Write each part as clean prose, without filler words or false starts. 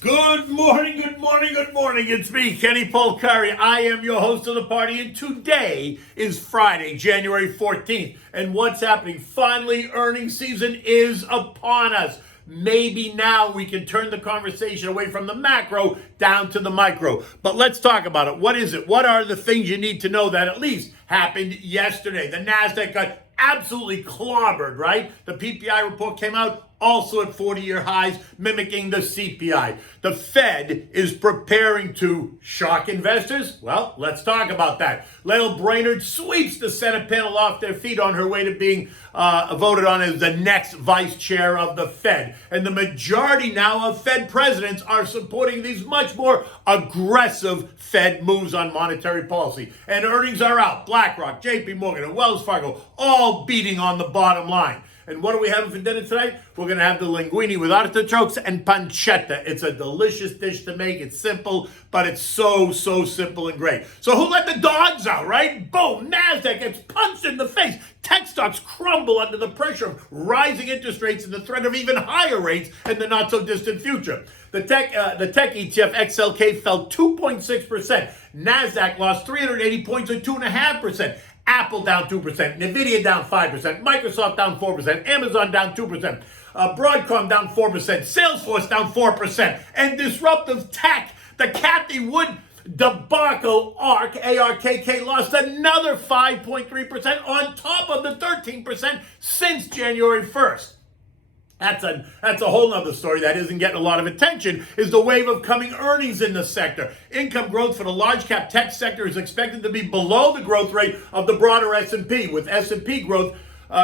Good morning, good morning, good morning. It's me, Kenny Polcari. I am your host of the party, and today is Friday, January 14th. And what's happening? Finally, earnings season is upon us. Maybe now we can turn the conversation away from the macro down to the micro. But let's talk about it. What is it? What are the things you need to know that at least happened yesterday? The NASDAQ got absolutely clobbered, right? The Ppi Report came out also at 40-year highs, mimicking the CPI. The Fed is preparing to shock investors. Well, let's talk about that. Lael Brainerd sweeps the Senate panel off their feet on her way to being voted on as the next vice chair of the Fed. And the majority now of Fed presidents are supporting these much more aggressive Fed moves on monetary policy. And earnings are out. BlackRock, JP Morgan, and Wells Fargo all beating on the bottom line. And what are we having for dinner tonight? We're going to have the linguine with artichokes and pancetta. It's a delicious dish to make. It's simple, but it's so simple and great. So who let the dogs out, right? Boom, NASDAQ gets punched in the face. Tech stocks crumble under the pressure of rising interest rates and the threat of even higher rates in the not-so-distant future. The tech ETF XLK fell 2.6%. NASDAQ lost 380 points or 2.5%. Apple down 2%, Nvidia down 5%, Microsoft down 4%, Amazon down 2%, Broadcom down 4%, Salesforce down 4%, and disruptive tech, the Cathy Wood debacle, ARKK, lost another 5.3% on top of the 13% since January 1st. That's a whole nother story that isn't getting a lot of attention, is the wave of coming earnings in the sector. Income growth for the large cap tech sector is expected to be below the growth rate of the broader S&P, with S&P growth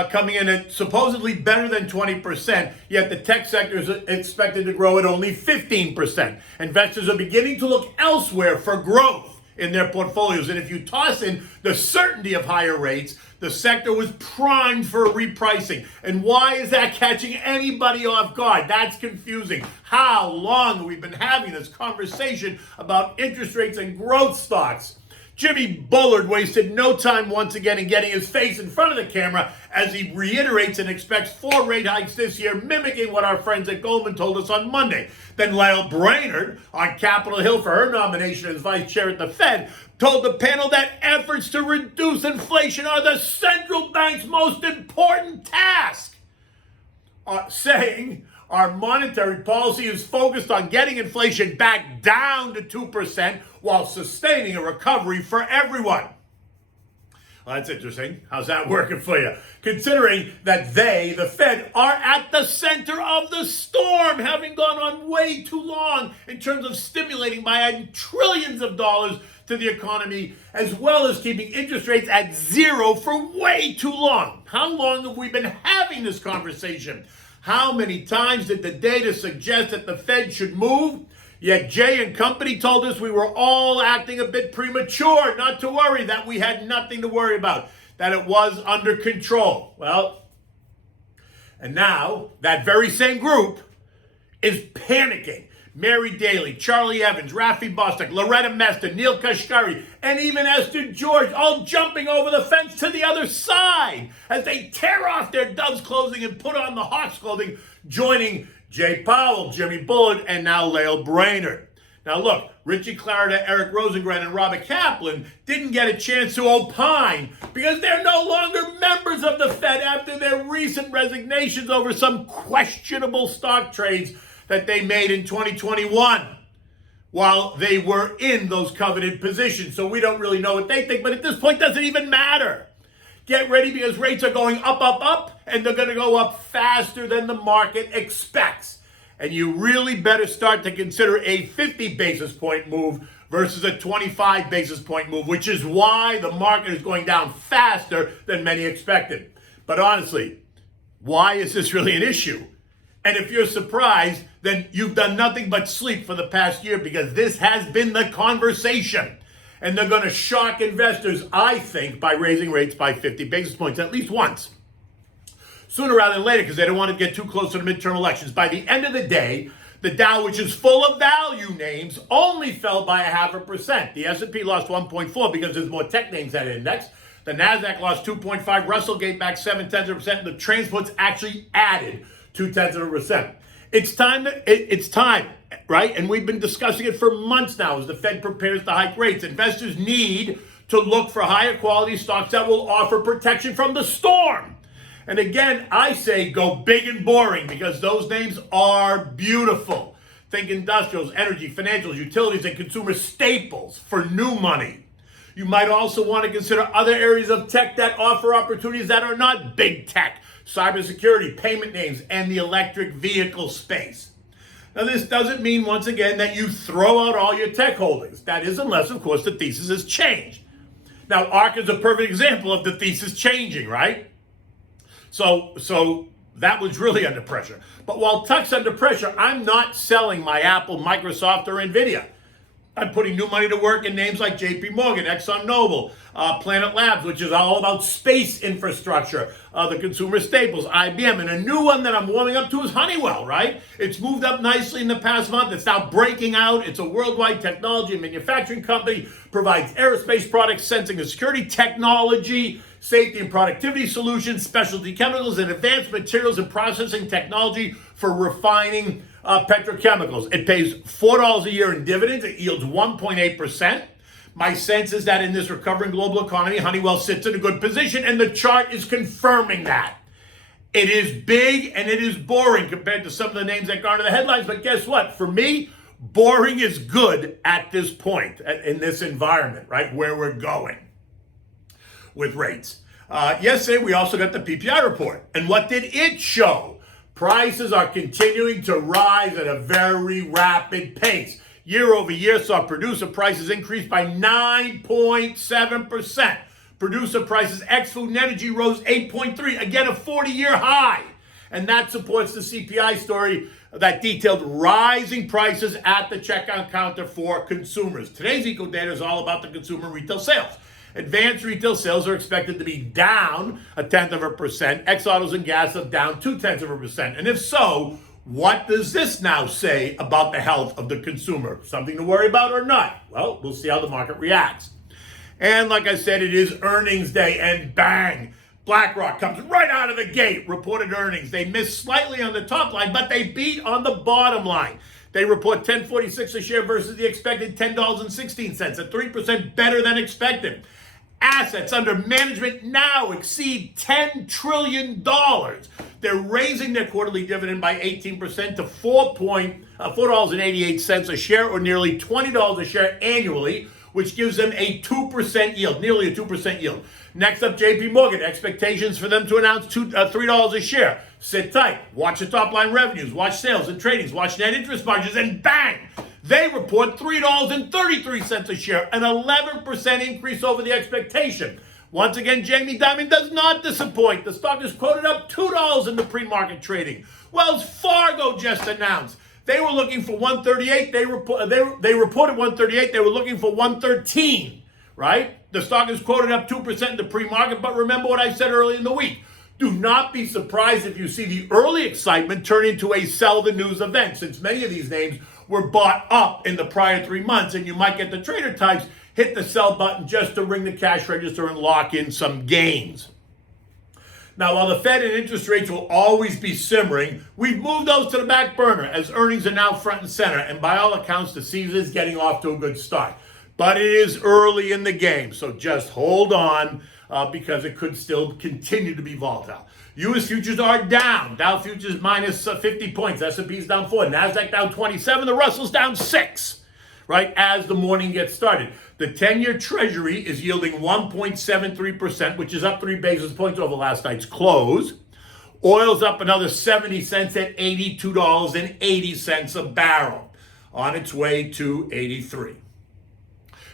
coming in at supposedly better than 20%, yet the tech sector is expected to grow at only 15%. Investors are beginning to look elsewhere for growth in their portfolios. And if you toss in the certainty of higher rates, the sector was primed for a repricing. And why is that catching anybody off guard? That's confusing. How long have we been having this conversation about interest rates and growth stocks? Jimmy Bullard wasted no time once again in getting his face in front of the camera as he reiterates and expects 4 rate hikes this year, mimicking what our friends at Goldman told us on Monday. Then Lael Brainerd, on Capitol Hill for her nomination as vice chair at the Fed, told the panel that efforts to reduce inflation are the central bank's most important task, saying our monetary policy is focused on getting inflation back down to 2% while sustaining a recovery for everyone. Well, that's interesting. How's that working for you? Considering that they, the Fed, are at the center of the storm, having gone on way too long in terms of stimulating by adding trillions of dollars to the economy, as well as keeping interest rates at zero for way too long. How long have we been having this conversation? How many times did the data suggest that the Fed should move? Yet Jay and company told us we were all acting a bit premature, not to worry, that we had nothing to worry about, that it was under control. Well, and now that very same group is panicking. Mary Daly, Charlie Evans, Rafi Bostic, Loretta Mester, Neil Kashkari, and even Esther George all jumping over the fence to the other side as they tear off their doves clothing and put on the Hawks clothing, joining Jay Powell, Jimmy Bullard, and now Lael Brainerd. Now look, Richie Clarida, Eric Rosengren, and Robert Kaplan didn't get a chance to opine because they're no longer members of the Fed after their recent resignations over some questionable stock trades that they made in 2021 while they were in those coveted positions. So we don't really know what they think, but at this point, it doesn't even matter. Get ready because rates are going up, and they're going to go up faster than the market expects. And you really better start to consider a 50 basis point move versus a 25 basis point move, which is why the market is going down faster than many expected. But honestly, why is this really an issue? And if you're surprised, then you've done nothing but sleep for the past year, because this has been the conversation. And they're going to shock investors, I think, by raising rates by 50 basis points, at least once. Sooner rather than later, because they don't want to get too close to the midterm elections. By the end of the day, the Dow, which is full of value names, only fell by 0.5%. The S&P lost 1.4 because there's more tech names at index. The NASDAQ lost 2.5. Russell gave back 0.7%. And the transports actually added 0.2%. It's time. right? And we've been discussing it for months now as the Fed prepares to hike rates. Investors need to look for higher quality stocks that will offer protection from the storm. And again, I say go big and boring because those names are beautiful. Think industrials, energy, financials, utilities, and consumer staples for new money. You might also want to consider other areas of tech that offer opportunities that are not big tech, cybersecurity, payment names, and the electric vehicle space. Now, this doesn't mean, once again, that you throw out all your tech holdings. That is, unless, of course, the thesis has changed. Now, ARK is a perfect example of the thesis changing, right? So that was really under pressure. But while tech's under pressure, I'm not selling my Apple, Microsoft, or NVIDIA. I'm putting new money to work in names like JP Morgan, ExxonMobil, Planet Labs, which is all about space infrastructure, the consumer staples, IBM, and a new one that I'm warming up to is Honeywell, right? It's moved up nicely in the past month. It's now breaking out. It's a worldwide technology and manufacturing company, provides aerospace products, sensing and security technology, safety and productivity solutions, specialty chemicals, and advanced materials and processing technology for refining petrochemicals. It pays $4 a year in dividends. It yields 1.8%. My sense is that in this recovering global economy, Honeywell sits in a good position, and the chart is confirming that. It is big and it is boring compared to some of the names that garner the headlines, but guess what? For me, boring is good at this point, in this environment, right, where we're going with rates. Yesterday, we also got the Ppi Report. And what did it show? Prices are continuing to rise at a very rapid pace. Year over year saw producer prices increase by 9.7%. Producer prices ex-food and energy rose 8.3%, again a 40-year high. And that supports the CPI story that detailed rising prices at the checkout counter for consumers. Today's eco data is all about the consumer retail sales. Advanced retail sales are expected to be down 0.1%. Ex-autos and gas are down 0.2%. And if so, what does this now say about the health of the consumer? Something to worry about or not? Well, we'll see how the market reacts. And like I said, it is earnings day, and bang, BlackRock comes right out of the gate, reported earnings. They missed slightly on the top line, but they beat on the bottom line. They report $10.46 a share versus the expected $10.16, a 3% better than expected. Assets under management now exceed $10 trillion. They're raising their quarterly dividend by 18% to $4.88 a share, or nearly $20 a share annually, which gives them a 2% yield, nearly a 2% yield. Next up, JP Morgan. Expectations for them to announce $3 a share. Sit tight. Watch the top line revenues. Watch sales and tradings. Watch net interest margins. And bang! They report $3.33 a share, an 11% increase over the expectation. Once again, Jamie Dimon does not disappoint. The stock is quoted up $2 in the pre-market trading. Wells Fargo just announced they were looking for 138. They reported 138. They were looking for 113, right? The stock is quoted up 2% in the pre-market, but remember what I said earlier in the week. Do not be surprised if you see the early excitement turn into a sell the news event, since many of these names were bought up in the prior 3 months, and you might get the trader types hit the sell button just to ring the cash register and lock in some gains. Now, while the Fed and interest rates will always be simmering, we've moved those to the back burner as earnings are now front and center, and by all accounts, the season is getting off to a good start. But it is early in the game, so just hold on because it could still continue to be volatile. U.S. futures are down. Dow futures minus 50 points. S&P's down 4. NASDAQ down 27. The Russell's down 6, right, as the morning gets started. The 10-year Treasury is yielding 1.73%, which is up 3 basis points over last night's close. Oil's up another 70 cents at $82.80 a barrel, on its way to 83.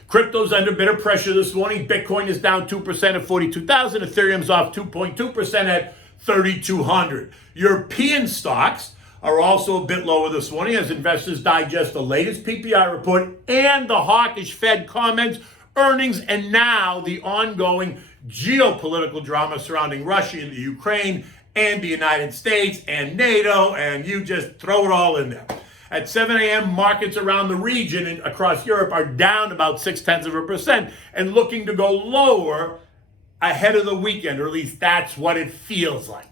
Crypto's under bit of pressure this morning. Bitcoin is down 2% at 42,000. Ethereum's off 2.2% at 3,200. European stocks are also a bit lower this morning as investors digest the latest PPI report and the hawkish Fed comments, earnings, and now the ongoing geopolitical drama surrounding Russia and the Ukraine and the United States and NATO, and you just throw it all in there. At 7 a.m., markets around the region and across Europe are down about 0.6% and looking to go lower ahead of the weekend, or at least that's what it feels like.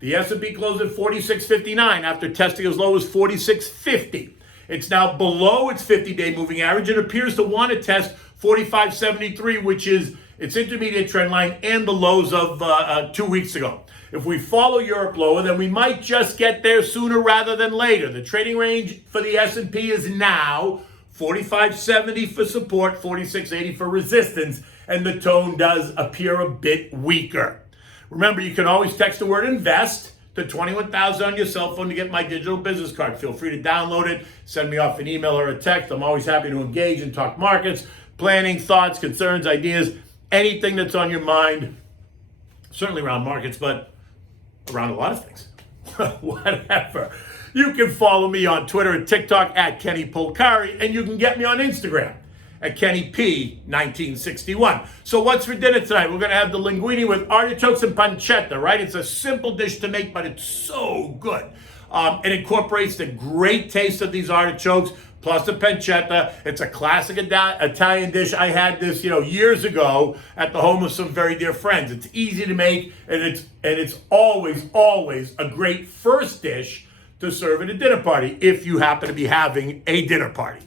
The S&P closed at 46.59 after testing as low as 46.50. It's now below its 50-day moving average and appears to want to test 45.73, which is its intermediate trend line and the lows of 2 weeks ago. If we follow Europe lower, then we might just get there sooner rather than later. The trading range for the S&P is now 45.70 for support, 46.80 for resistance, and the tone does appear a bit weaker. Remember, you can always text the word invest to 21,000 on your cell phone to get my digital business card. Feel free to download it, send me off an email or a text. I'm always happy to engage and talk markets, planning, thoughts, concerns, ideas, anything that's on your mind, certainly around markets, but around a lot of things. Whatever. You can follow me on Twitter and TikTok at Kenny Polcari, and you can get me on Instagram at KennyP1961. So what's for dinner tonight? We're going to have the linguine with artichokes and pancetta, right? It's a simple dish to make, but it's so good. It incorporates the great taste of these artichokes plus the pancetta. It's a classic Italian dish. I had this, years ago at the home of some very dear friends. It's easy to make, and it's always a great first dish to serve at a dinner party if you happen to be having a dinner party.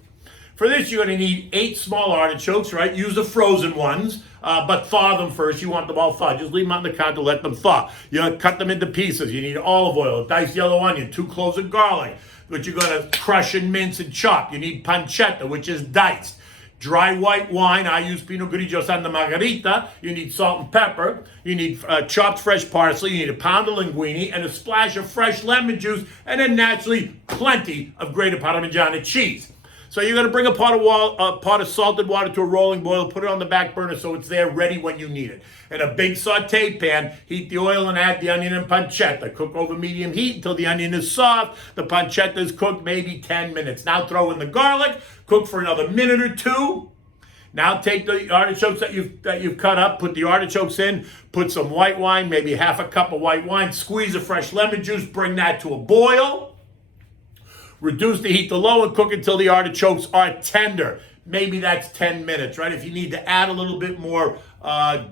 For this, you're going to need 8 small artichokes, right? Use the frozen ones, but thaw them first. You want them all thawed. Just leave them on the counter, let them thaw. You cut them into pieces. You need olive oil, a diced yellow onion, 2 cloves of garlic, which you're going to crush and mince and chop. You need pancetta, which is diced. Dry white wine. I use Pinot Grigio Santa Margherita. You need salt and pepper. You need chopped fresh parsley. You need a pound of linguine and a splash of fresh lemon juice, and then naturally plenty of grated Parmigiana cheese. So you're going to bring a pot of salted water to a rolling boil, put it on the back burner so it's there ready when you need it. In a big saute pan, heat the oil and add the onion and pancetta. Cook over medium heat until the onion is soft. The pancetta is cooked maybe 10 minutes. Now throw in the garlic, cook for another minute or 2. Now take the artichokes that you've cut up, put the artichokes in, put some white wine, maybe half a cup of white wine, squeeze a fresh lemon juice, bring that to a boil. Reduce the heat to low and cook until the artichokes are tender. Maybe that's 10 minutes, right? If you need to add a little bit more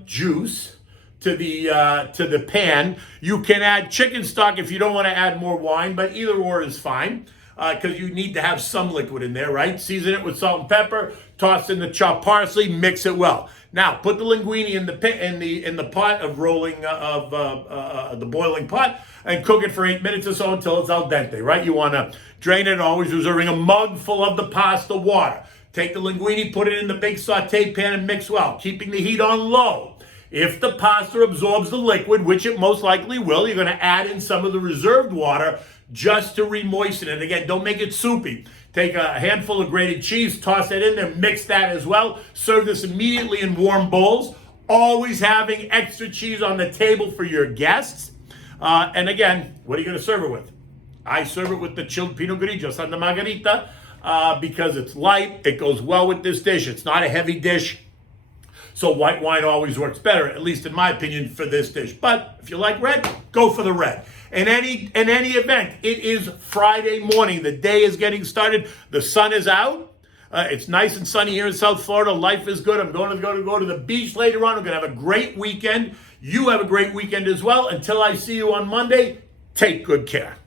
juice to the pan, you can add chicken stock if you don't want to add more wine, but either or is fine because you need to have some liquid in there, right? Season it with salt and pepper, toss in the chopped parsley, mix it well. Now put the linguine in the pot of rolling the boiling pot and cook it for 8 minutes or so until it's al dente, right? You want to drain it, always reserving a mug full of the pasta water. Take the linguine, put it in the big saute pan and mix well, keeping the heat on low. If the pasta absorbs the liquid, which it most likely will, you're going to add in some of the reserved water just to re-moisten it. Again, don't make it soupy. Take a handful of grated cheese, toss that in there, mix that as well. Serve this immediately in warm bowls. Always having extra cheese on the table for your guests. And again, what are you going to serve it with? I serve it with the chilled Pinot Grigio Santa Margherita because it's light. It goes well with this dish. It's not a heavy dish. So white wine always works better, at least in my opinion, for this dish. But if you like red, go for the red. In any event, it is Friday morning. The day is getting started. The sun is out. It's nice and sunny here in South Florida. Life is good. I'm going to go to the beach later on. I'm going to have a great weekend. You have a great weekend as well. Until I see you on Monday, take good care.